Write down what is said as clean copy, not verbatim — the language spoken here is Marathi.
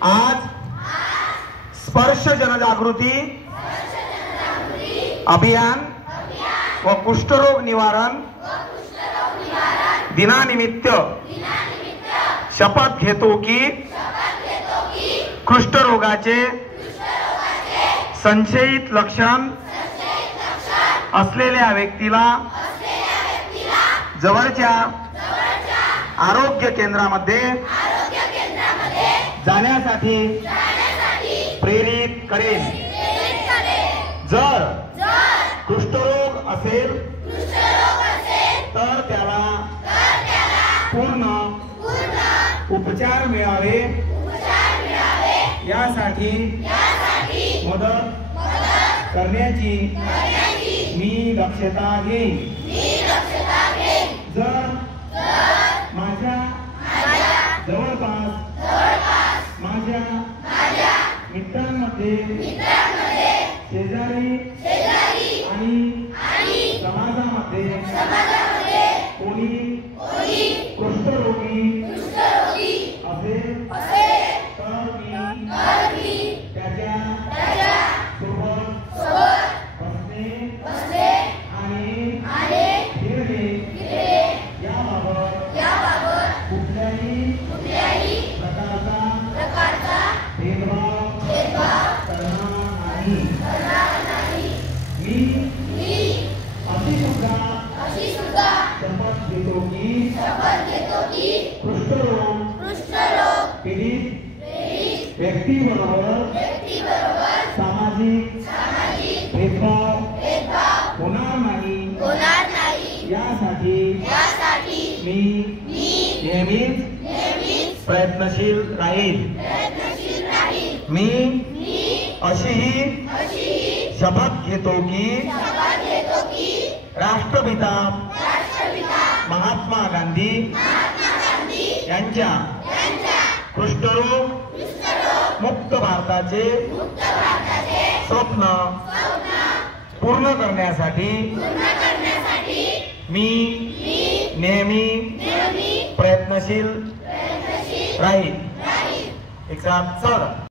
आज स्पर्श जनजागृती अभियान व कुष्ठरोग निवारण दिनानिमित्त शपथ घेतो की कुष्ठरोगाचे संशयित लक्षण असलेल्या व्यक्तीला जवळच्या आरोग्य केंद्रामध्ये जाण्यासाठी प्रेरित करेल। जर कुष्ठरोग असेल तर त्याला पूर्ण उपचार मिळावे यासाठी मदत करण्याची मी दक्षता घेईन। जर माझ्या जवळपास माझ्या मित्रांमध्ये शेजारी आणि समाजामध्ये कोणी कुष्ठरोगी असेल तर मी त्याच्या सोबत बसणे आणि फिरणे याबाबत कुठल्याही प्रकारचा भेदभाव करणार नाही। मी अशी सुद्धा शपथ घेतो की कुष्ठरोग पीडित व्यक्तीबरोबर सामाजिक भेदभाव होणार नाही यासाठी मी नेहमीच प्रयत्नशील राहील। मी अशीही शपथ घेतो की राष्ट्रपिता महात्मा गांधी यांच्या कुष्ठरोग मुक्त भारताचे स्वप्न पूर्ण करण्यासाठी मी नेहमी प्रयत्नशील राहील। एक साथ चला।